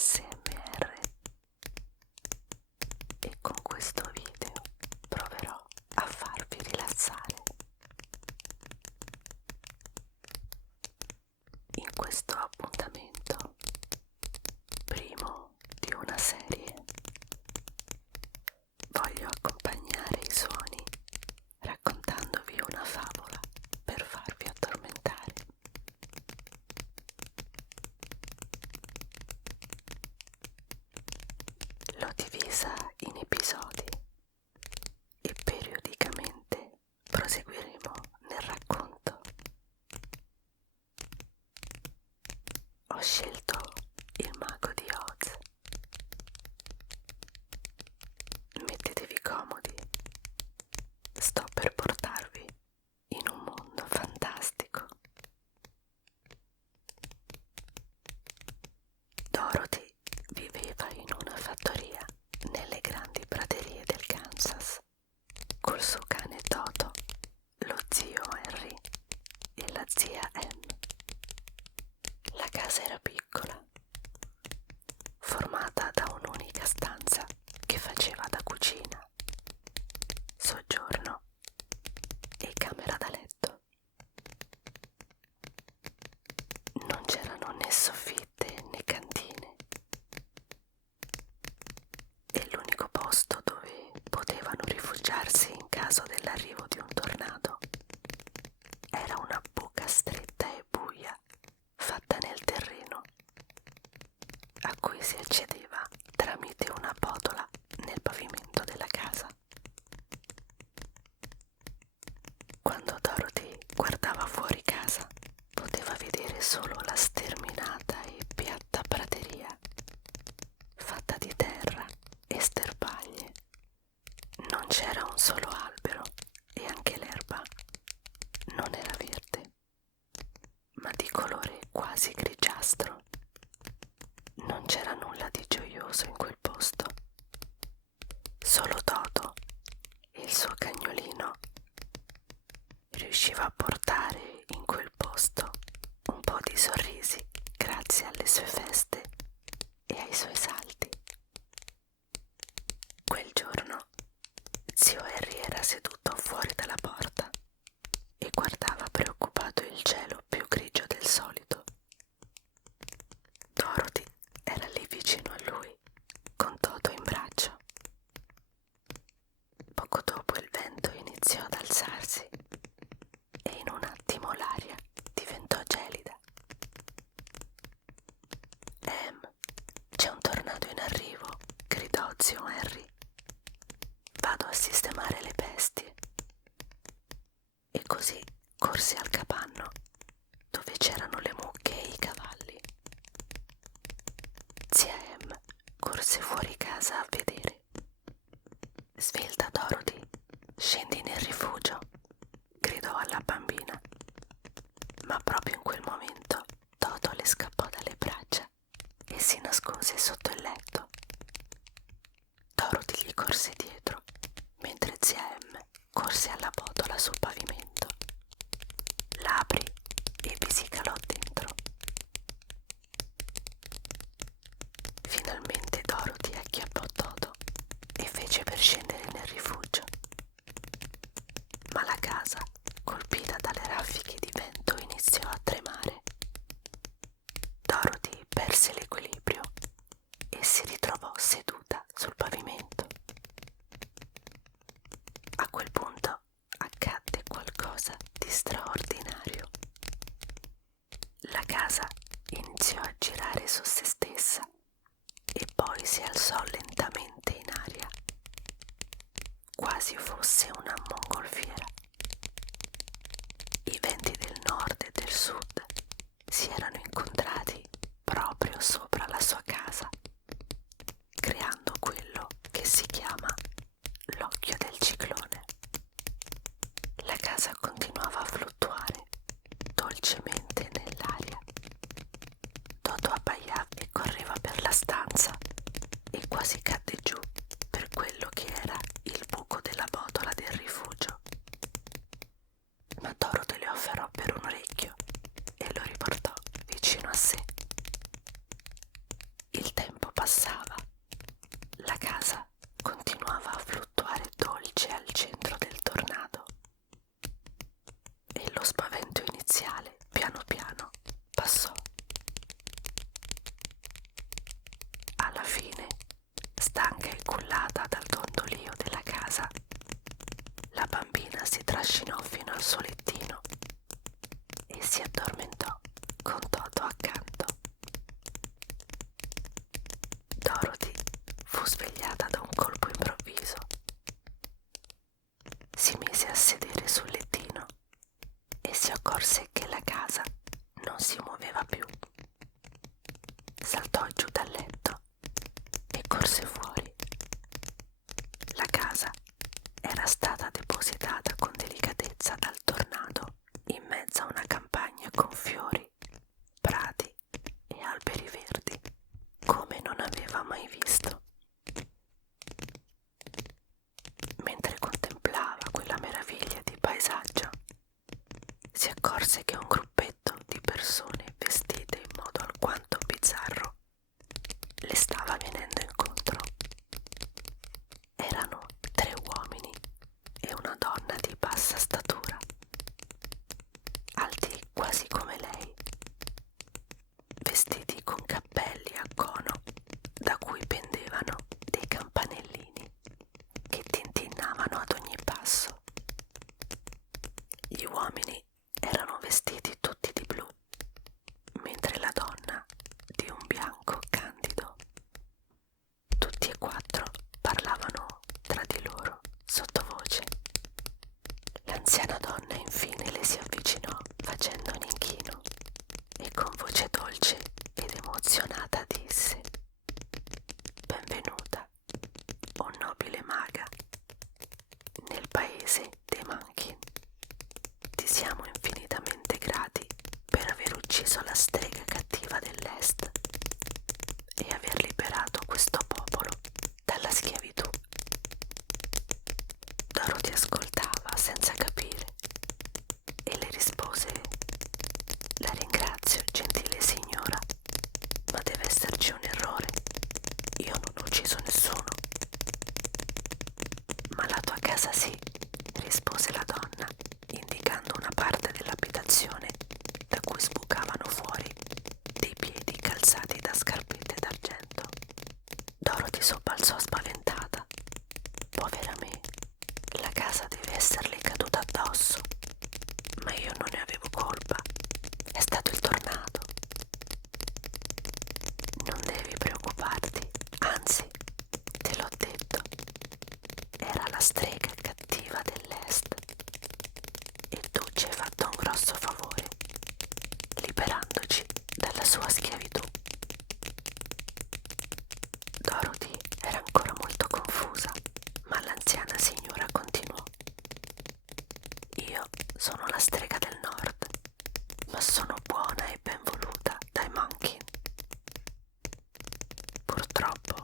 ASMR e con questo video proverò a farvi rilassare. In questo appuntamento, primo di una serie, voglio accompagnare i suoni raccontandovi una favola per farvi addormentare. L'ho divisa in episodi e periodicamente proseguiremo nel racconto. Ho scelto il mago di Oz. Mettetevi comodi, sto per portarvi in un mondo fantastico. Dorothy viveva in una fattoria nelle grandi praterie del Kansas col suo cane Toto, lo zio Henry e la zia Ann. La casa era piccola, formata da un'unica stanza che faceva da cucina, soggiorno e camera da letto. Non c'erano né soffitte né cantine e l'unico posto dove potevano rifugiarsi in caso dell'arrivo di un tornado era una buca stretta e buia fatta nel terreno, a cui si accedeva tramite una botola nel pavimento della casa. Quando Dorothy guardava fuori casa, poteva vedere solo la sterminata e piatta prateria, fatta di terra e sterpaglie. Non c'era un solo albero e anche l'erba non era verde, ma di colore quasi grigiastro. Non c'era nulla di gioioso in quel posto. Solo Toto e il suo cagnolino riusciva a portare in quel posto un po' di sorrisi grazie alle sue feste e ai suoi salti. Quel giorno zio Harry era seduto fuori dalla porta e guardava preoccupato il cielo più grigio del solito. Dorothy era lì vicino a lui, con Toto in braccio. Poco dopo il vento iniziò ad alzarsi e in un attimo l'aria diventò gelida. C'è un tornado in arrivo, gridò zio Henry. Vado a sistemare le bestie. E così corse al capanno, dove c'erano le mucche e i cavalli. Zia Em corse fuori casa a vedere. Svelta Dorothy, scendi nel rifugio, gridò alla bambina. Ma proprio in quel momento Toto le scappò dalle braccia e si nascose sotto il letto. Dorothy gli corse dietro, mentre zia Em corse alla botola sul pavimento. La aprì e vi si calò dentro. Finalmente Dorothy acchiappò Toto e fece per scendere nel rifugio. Ma la casa, colpita dalle raffiche di vento, iniziò a tremare. Dorothy perse l'equilibrio e si ritrovò seduta sul pavimento. A quel punto accadde qualcosa di straordinario. La casa iniziò a girare su se stessa e poi si alzò lentamente in aria, quasi fosse una mongolfiera. I venti del nord e del sud si erano incontrati proprio sopra la sua casa, creando quello che si chiama l'occhio del ciclone. La casa continuava a fluttuare dolcemente nell'aria. Toto abbaiava e casa, la bambina si trascinò fino al suo lettino e si addormentò con Toto accanto. Dorothy fu svegliata da un colpo improvviso. Si mise a sedere sul lettino e si accorse che la casa non si muoveva più. Saltò giù dal letto e corse fuori. La casa era stata depositata con delicatezza dal tornado in mezzo a una campagna con fiori, prati e alberi verdi, come non aveva mai visto. Mentre contemplava quella meraviglia di paesaggio, si accorse che un gruppetto di persone vestite in modo alquanto bizzarro le stava venendo incontro. Erano 3 uomini e una donna di bassa statura, alti quasi come lei, vestiti con cappelli a cono da cui pendevano dei campanellini che tintinnavano ad ogni passo. Gli uomini erano vestiti tutti di blu, mentre la donna di un bianco candido. Tutti e 4 parlavano tra di loro sottovoce. L'anziana donna infine le si avvicinò facendo un inchino e con voce dolce ed emozionata disse: «Benvenuta, o nobile maga, nel paese dei Munchkin. Ti siamo infinitamente grati per aver ucciso la strega cattiva dell'Est e aver liberato questo popolo dalla schiavitù». Dorothy ascoltava senza capire e le rispose: «La ringrazio, gentile signora, ma deve esserci un errore. Io non ho ucciso nessuno». «Ma la tua casa sì», rispose la donna, indicando una parte dell'abitazione da cui sbucavano fuori dei piedi calzati da scarpette d'argento. Dorothy sobbalzò spaventata. «Povera me, la casa deve esserle caduta addosso, ma io non ne avevo colpa, è stato il tornado». «Non devi preoccuparti, anzi, te l'ho detto, era la strega cattiva dell'Est e tu ci hai fatto un grosso favore, liberandoci dalla sua schiavitù». Dorothy era ancora molto confusa, ma l'anziana signora continuò: «Io sono la strega del nord, ma sono buona e ben voluta dai Munchkin. Purtroppo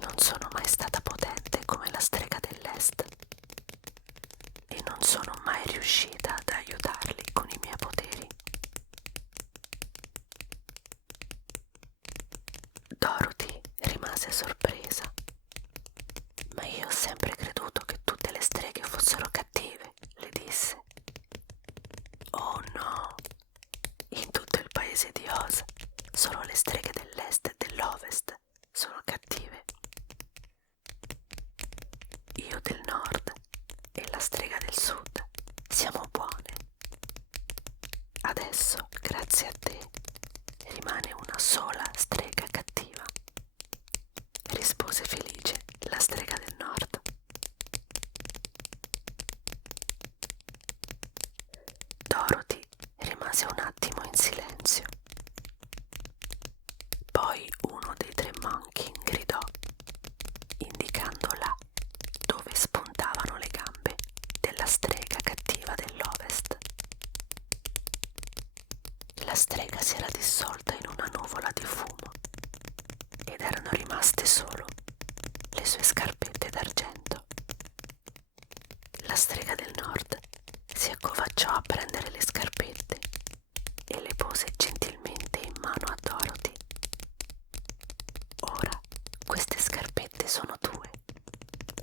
non sono mai stata potente come la strega dell'Est e non sono mai riuscita ad aiutarli con i miei poteri». Dorothy rimase sorpresa. «Ma io ho sempre creduto che tutte le streghe fossero cattive», le disse. «Oh no, in tutto il paese di Oz solo le streghe dell'Est e dell'Ovest sono cattive. Io del Nord e la strega del Sud siamo buone. Adesso, grazie a te, rimane una sola strega cattiva», rispose felice la strega del Nord. Dorothy rimase un attimo in silenzio. Poi uno dei 3 Munchkin gridò, indicando là dove spuntavano le gambe della strega cattiva dell'Ovest. La strega si era dissolta in una nuvola di fumo ed erano rimaste solo le sue scarpette d'argento. La strega del Nord si accovacciò a prendere le scarpette e le pose gentilmente in mano a Dorothy. «Ora queste scarpette sono tue»,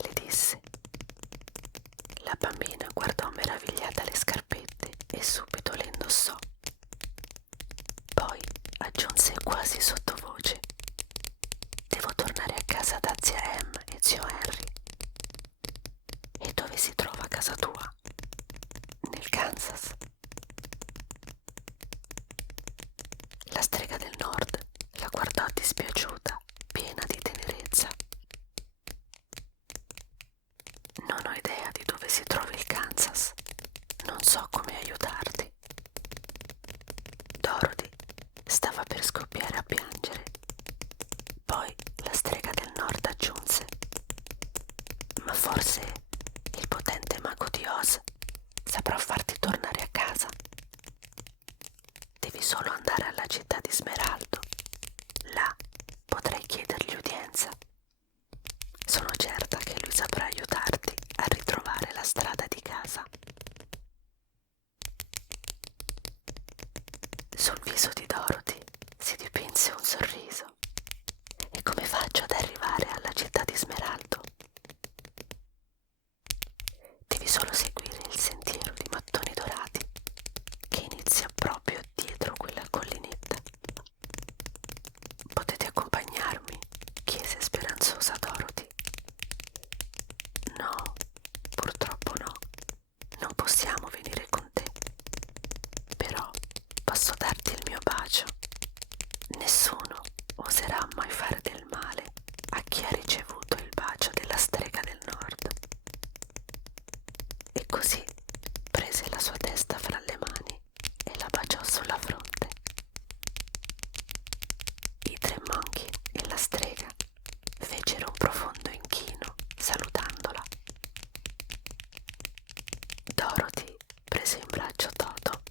le disse. La bambina guardò meravigliata le scarpette e subito le indossò. Poi aggiunse quasi sottovoce: «Devo tornare a casa da zia Em e zio Henry». dispiaciuta, piena di tenerezza. Non ho idea di dove si trovi il Kansas. Non so come aiutarti. Dorothy stava per scoppiare a piangere. Poi la strega del nord aggiunse: ma forse il potente mago di Oz saprà farti tornare a casa. Devi solo andare alla città di Smeraldo. Là potrai chiedergli udienza. Sono certa che lui saprà aiutarti a ritrovare la strada di casa. Sul viso di Dorothy si dipinse un sorriso. E come faccio ad arrivare alla città di Smeraldo? Devi solo seguire il sentiero di mattoni dorati che inizia proprio dietro quella collinetta. Potete accompagnarmi? Chiese speranzosa Dorothy. No, purtroppo no, non possiamo venire con te. Però posso darti il mio bacio. Nessuno oserà mai fare del male a chi ha ricevuto il bacio della strega del nord. E così prese la sua testa fra le mani e la baciò sulla fronte. I tre monkey e la strega fecero un profondo inchino salutandola. Dorothy prese in braccio Toto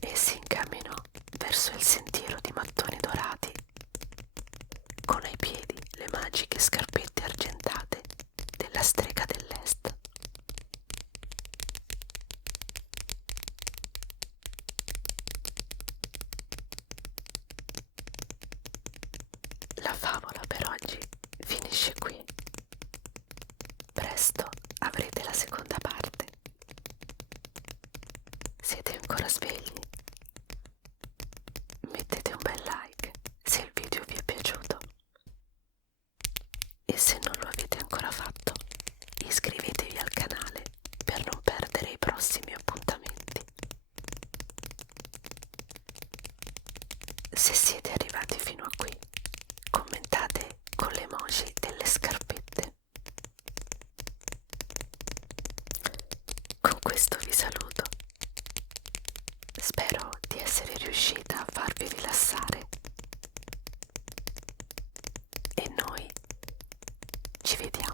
e si incamminò verso il sentiero di mattoni dorati, con ai piedi le magiche scarpette argentate della strega dell'est. La favola per oggi finisce qui. Presto avrete la seconda parte. Siete ancora svegli? Mettete un bel like se il video vi è piaciuto. E se non lo avete ancora fatto, iscrivetevi al canale per non perdere i prossimi appuntamenti. Se siete arrivati fino a qui, commentate con l'emoji delle scarpette. Con questo vi saluto. Spero di essere riuscita a farvi rilassare. E noi ci vediamo